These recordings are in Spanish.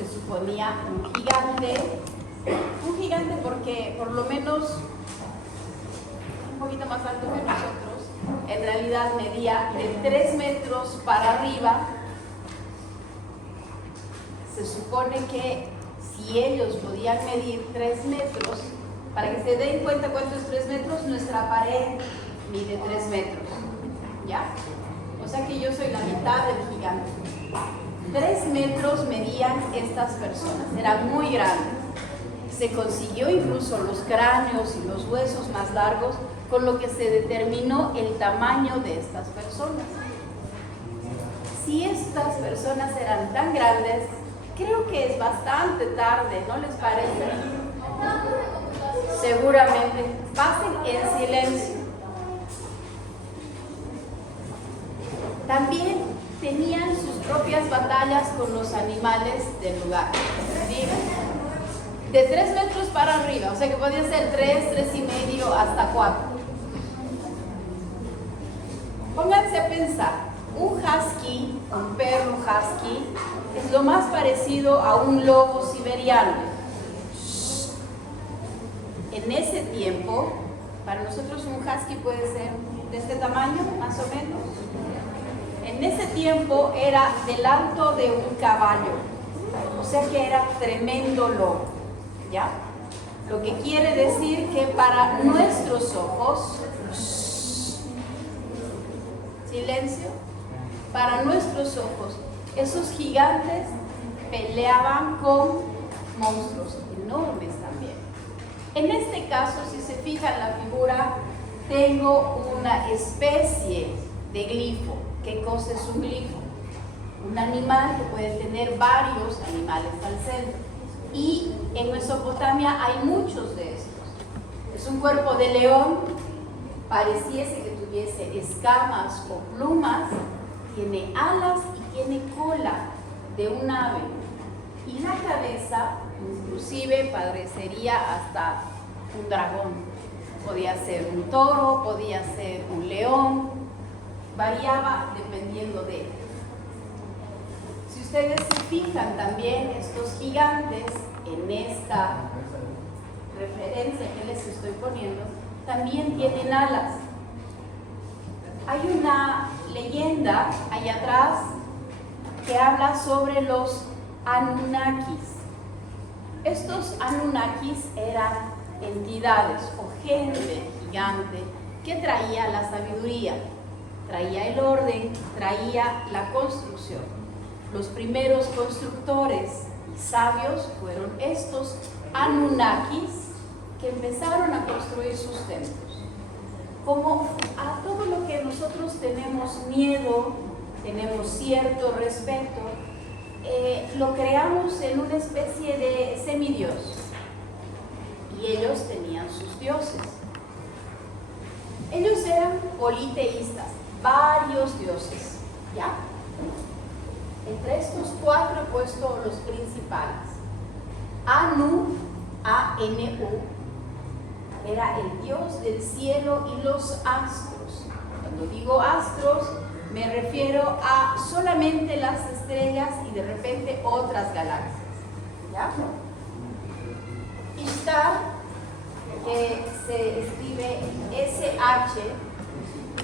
se suponía un gigante porque por lo menos un poquito más alto que nosotros, en realidad medía de 3 metros para arriba. Se supone que si ellos podían medir 3 metros, para que se den cuenta cuánto es 3 metros, nuestra pared mide 3 metros, ¿ya? O sea que yo soy la mitad del gigante. 3 metros medían estas personas, eran muy grandes. Se consiguió incluso los cráneos y los huesos más largos, con lo que se determinó el tamaño de estas personas. Si estas personas eran tan grandes, creo que es bastante tarde, ¿no les parece? Seguramente. Pasen en silencio. También tenían sus propias batallas con los animales del lugar. ¿Sí? De 3 metros para arriba, o sea que podía ser 3, 3,5 hasta 4. Pónganse a pensar, un husky, un perro husky, es lo más parecido a un lobo siberiano. En ese tiempo, para nosotros un husky puede ser de este tamaño, más o menos. En ese tiempo era del alto de un caballo, o sea que era tremendo lobo, ¿ya? Lo que quiere decir que para nuestros ojos, silencio, para nuestros ojos, esos gigantes peleaban con monstruos enormes también. En este caso, si se fijan en la figura, tengo una especie de glifo. ¿Qué cosa es un glifo? Un animal que puede tener varios animales al centro. Y en Mesopotamia hay muchos de estos. Es un cuerpo de león, pareciese que tuviese escamas o plumas, tiene alas y tiene cola de un ave. Y la cabeza, inclusive, parecería hasta un dragón. Podía ser un toro, podía ser un león. Variaba dependiendo de él. Si ustedes se fijan también, estos gigantes en esta referencia que les estoy poniendo, también tienen alas. Hay una leyenda allá atrás que habla sobre los Anunnakis. Estos Anunnakis eran entidades o gente gigante que traía la sabiduría, traía el orden, traía la construcción. Los primeros constructores y sabios fueron estos Anunnakis que empezaron a construir sus templos. Como a todo lo que nosotros tenemos miedo, tenemos cierto respeto, lo creamos en una especie de semidios. Y ellos tenían sus dioses. Ellos eran politeístas, varios dioses, ¿ya? Entre estos 4 he puesto los principales. Anu, A-N-U, era el dios del cielo y los astros. Cuando digo astros, me refiero a solamente las estrellas y de repente otras galaxias, ¿ya? Ishtar, que se escribe S-H,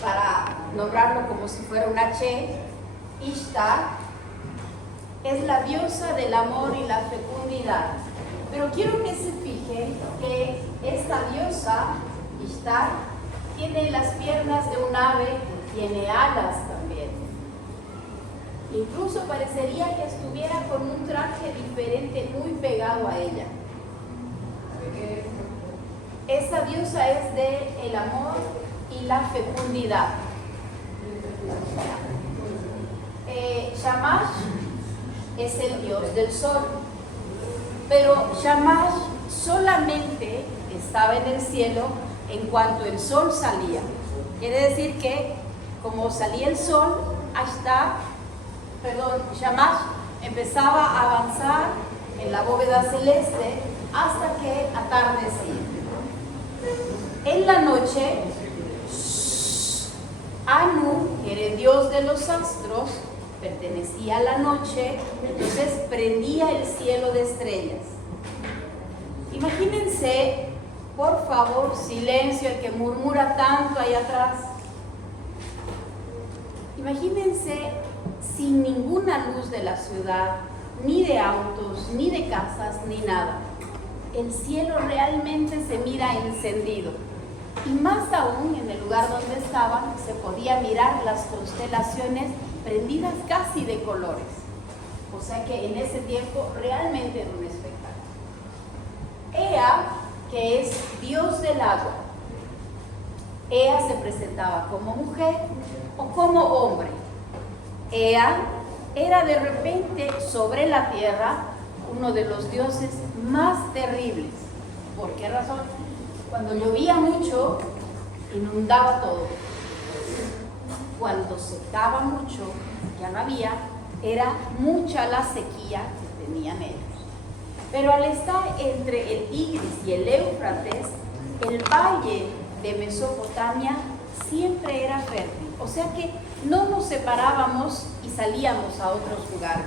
para nombrarlo como si fuera una H, Ishtar, es la diosa del amor y la fecundidad. Pero quiero que se fijen que esta diosa, Ishtar, tiene las piernas de un ave, tiene alas también. Incluso parecería que estuviera con un traje diferente, muy pegado a ella. Esta diosa es del amor y la fecundidad. Shamash es el dios del sol, pero Shamash solamente estaba en el cielo en cuanto el sol salía. Quiere decir que como salía el sol, Shamash empezaba a avanzar en la bóveda celeste hasta que atardecía. En la noche, Anu, que era el dios de los astros, pertenecía a la noche, entonces prendía el cielo de estrellas. Imagínense, por favor, silencio, el que murmura tanto ahí atrás. Imagínense sin ninguna luz de la ciudad, ni de autos, ni de casas, ni nada. El cielo realmente se mira encendido. Y más aún, en el lugar donde estaban, se podía mirar las constelaciones prendidas casi de colores. O sea que en ese tiempo realmente era un espectáculo. Ea, que es dios del agua. Ea se presentaba como mujer o como hombre. Ea era de repente sobre la tierra uno de los dioses más terribles. ¿Por qué razón? Cuando llovía mucho, inundaba todo. Cuando secaba mucho, ya no había, era mucha la sequía que tenían ellos. Pero al estar entre el Tigris y el Éufrates, el valle de Mesopotamia siempre era fértil. O sea que no nos separábamos y salíamos a otros lugares.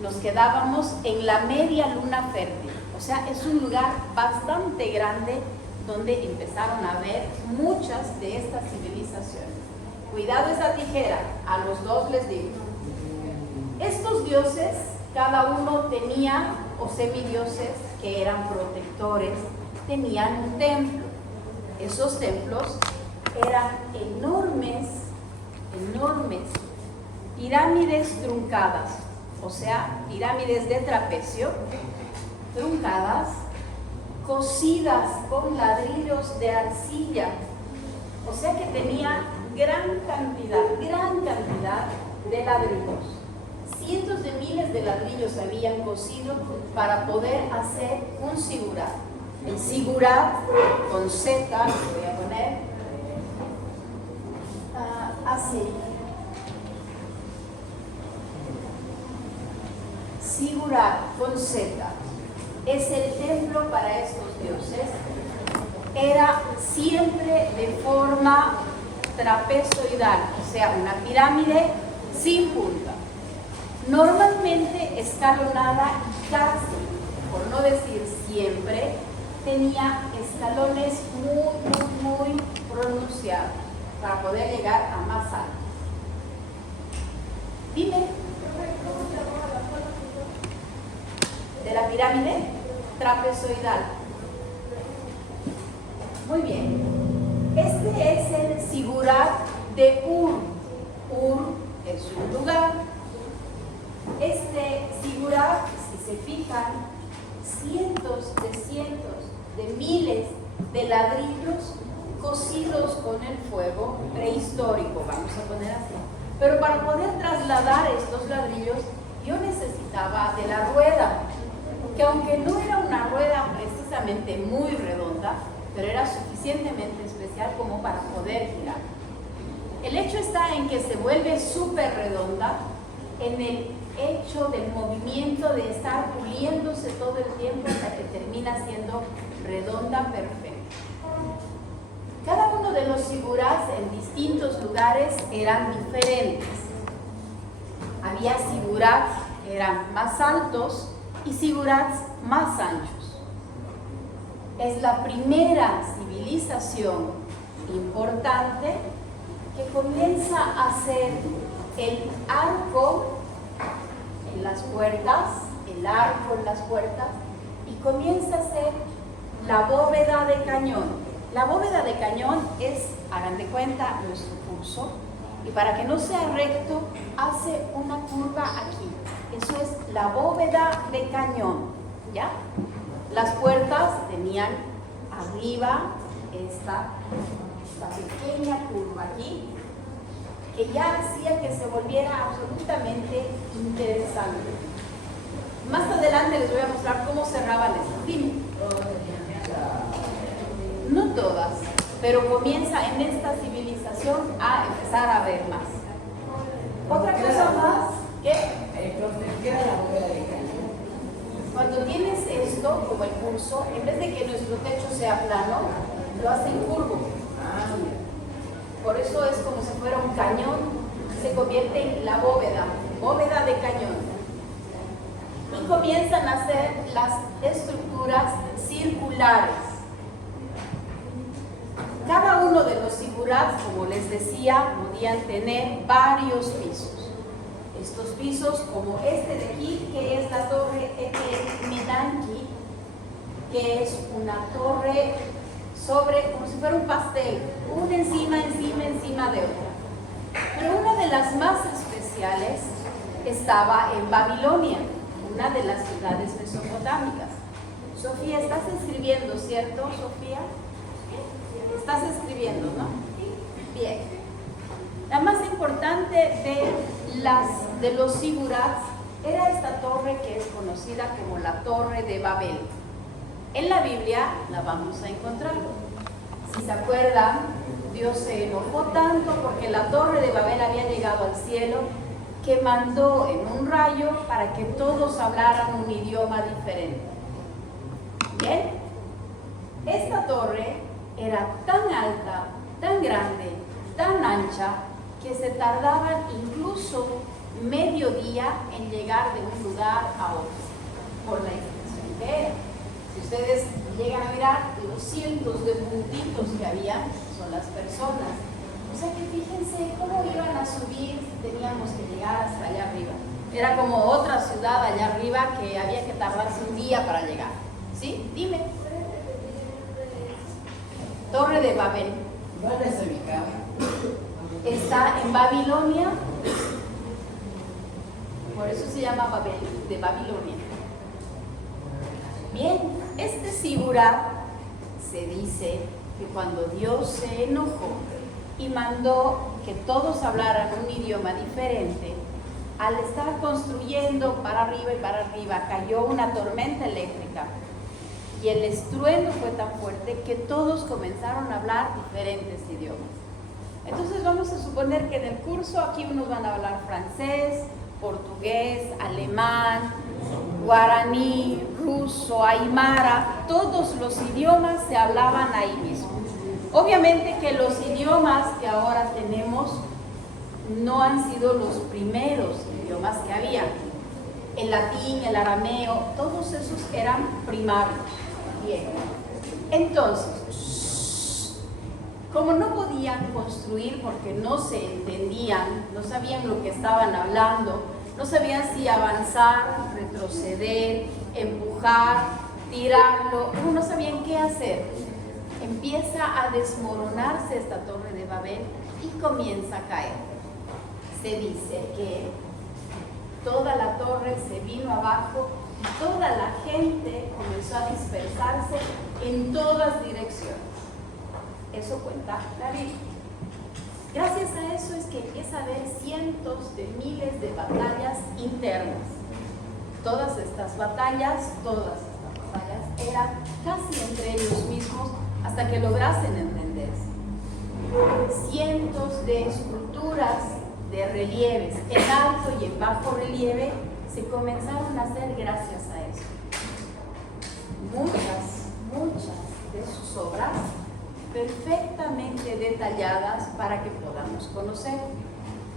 Nos quedábamos en la media luna fértil. O sea, es un lugar bastante grande donde empezaron a ver muchas de estas civilizaciones. Cuidado esa tijera, a los dos les digo. Estos dioses, cada uno tenía, o semidioses, que eran protectores, tenían un templo. Esos templos eran enormes, pirámides truncadas, o sea, pirámides de trapecio, truncadas, cosidas con ladrillos de arcilla, o sea que tenía gran cantidad de ladrillos. Cientos de miles de ladrillos habían cosido para poder hacer un sigurat. El sigurat con Z, voy a poner así. Sigurat con Z es el templo para estos dioses. Era siempre de forma trapezoidal, o sea, una pirámide sin punta. Normalmente escalonada y casi, por no decir siempre, tenía escalones muy pronunciados para poder llegar a más alto. Dime, ¿cómo se llama la forma de la pirámide? Trapezoidal. Muy bien. Este es el sigurat de Ur. Ur es un lugar. Este sigurat, si se fijan, cientos de miles de ladrillos cocidos con el fuego prehistórico, vamos a poner así. Pero para poder trasladar estos ladrillos, yo necesitaba de la rueda, que aunque no era una rueda precisamente muy redonda, pero era suficientemente especial como para poder girar. El hecho está en que se vuelve súper redonda en el hecho del movimiento de estar puliéndose todo el tiempo hasta que termina siendo redonda perfecta. Cada uno de los sigurats en distintos lugares eran diferentes. Había sigurats que eran más altos y sigurats más anchos. Es la primera civilización importante que comienza a hacer el arco en las puertas, el arco en las puertas, y comienza a hacer la bóveda de cañón. La bóveda de cañón es, hagan de cuenta, nuestro pulso, y para que no sea recto, hace una curva aquí. Eso es la bóveda de cañón, ¿ya? Las puertas tenían arriba esta pequeña curva aquí, que ya hacía que se volviera absolutamente interesante. Más adelante les voy a mostrar cómo cerraban esto. Dime. No todas, pero comienza en esta civilización a empezar a ver más. Otra cosa más, ¿qué? Cuando tienes esto, como el pulso, en vez de que nuestro techo sea plano, lo hacen curvo. Por eso es como si fuera un cañón, se convierte en la bóveda. bóveda de cañón. Y comienzan a hacer las estructuras circulares. Cada uno de los zigurats, como les decía, podían tener varios pisos. Estos pisos, como este de aquí, que es la torre Medanki, que es una torre sobre, como si fuera un pastel, una encima de otra. Pero una de las más especiales estaba en Babilonia, una de las ciudades mesopotámicas. Sofía, estás escribiendo, ¿cierto, Sofía? Estás escribiendo, ¿no? Bien. La más importante de los zigurats era esta torre que es conocida como la Torre de Babel. En la Biblia la vamos a encontrar. Si se acuerdan, Dios se enojó tanto porque la Torre de Babel había llegado al cielo que mandó en un rayo para que todos hablaran un idioma diferente. Bien, esta torre era tan alta, tan grande, tan ancha, que se tardaban incluso medio día en llegar de un lugar a otro, por la extensión que era. Si ustedes llegan a mirar los cientos de puntitos que había, son las personas. O sea que fíjense cómo iban a subir si teníamos que llegar hasta allá arriba. Era como otra ciudad allá arriba que había que tardarse un día para llegar. ¿Sí? Dime. Torre de Babel. ¿Dónde se ubicaba? Está en Babilonia. Por eso se llama Babel, de Babilonia. Bien, este Ziburat se dice que cuando Dios se enojó y mandó que todos hablaran un idioma diferente, al estar construyendo para arriba, cayó una tormenta eléctrica y el estruendo fue tan fuerte que todos comenzaron a hablar diferentes idiomas. Entonces vamos a suponer que en el curso aquí unos van a hablar francés, portugués, alemán, guaraní, ruso, aymara, todos los idiomas se hablaban ahí mismo. Obviamente que los idiomas que ahora tenemos no han sido los primeros idiomas que había. El latín, el arameo, todos esos eran primarios. Bien, entonces, como no podían construir porque no se entendían, no sabían lo que estaban hablando, no sabían si avanzar, retroceder, empujar, tirarlo, no sabían qué hacer. Empieza a desmoronarse esta torre de Babel y comienza a caer. Se dice que toda la torre se vino abajo y toda la gente comenzó a dispersarse en todas direcciones. Eso cuenta la Biblia. Gracias a eso es que empieza a haber cientos de miles de batallas internas. Todas estas batallas eran casi entre ellos mismos hasta que lograsen entenderse. Cientos de esculturas de relieves en alto y en bajo relieve se comenzaron a hacer gracias a eso. Muchas de sus obras perfectamente detalladas para que podamos conocer.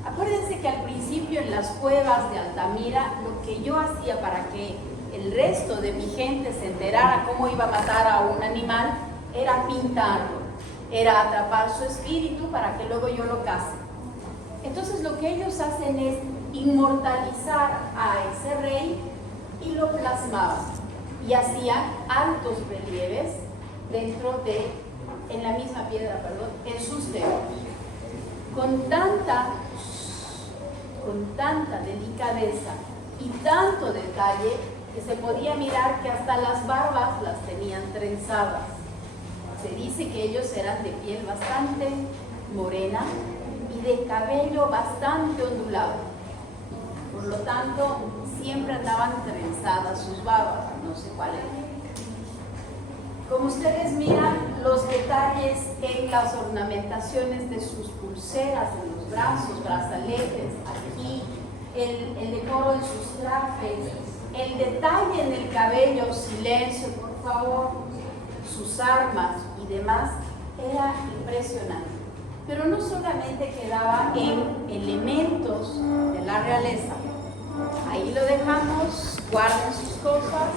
Acuérdense que al principio en las cuevas de Altamira lo que yo hacía para que el resto de mi gente se enterara cómo iba a matar a un animal era pintarlo, era atrapar su espíritu para que luego yo lo case. Entonces lo que ellos hacen es inmortalizar a ese rey y lo plasmaban y hacían altos relieves en la misma piedra, en sus templos. Con tanta delicadeza y tanto detalle que se podía mirar que hasta las barbas las tenían trenzadas. Se dice que ellos eran de piel bastante morena y de cabello bastante ondulado. Por lo tanto, siempre andaban trenzadas sus barbas, no sé cuál era. Como ustedes miran, los detalles en las ornamentaciones de sus pulseras en los brazos, brazaletes, aquí, el decoro en sus trajes, el detalle en el cabello, silencio, por favor, sus armas y demás, era impresionante. Pero no solamente quedaba en elementos de la realeza, Ahí lo dejamos, guarden sus cosas.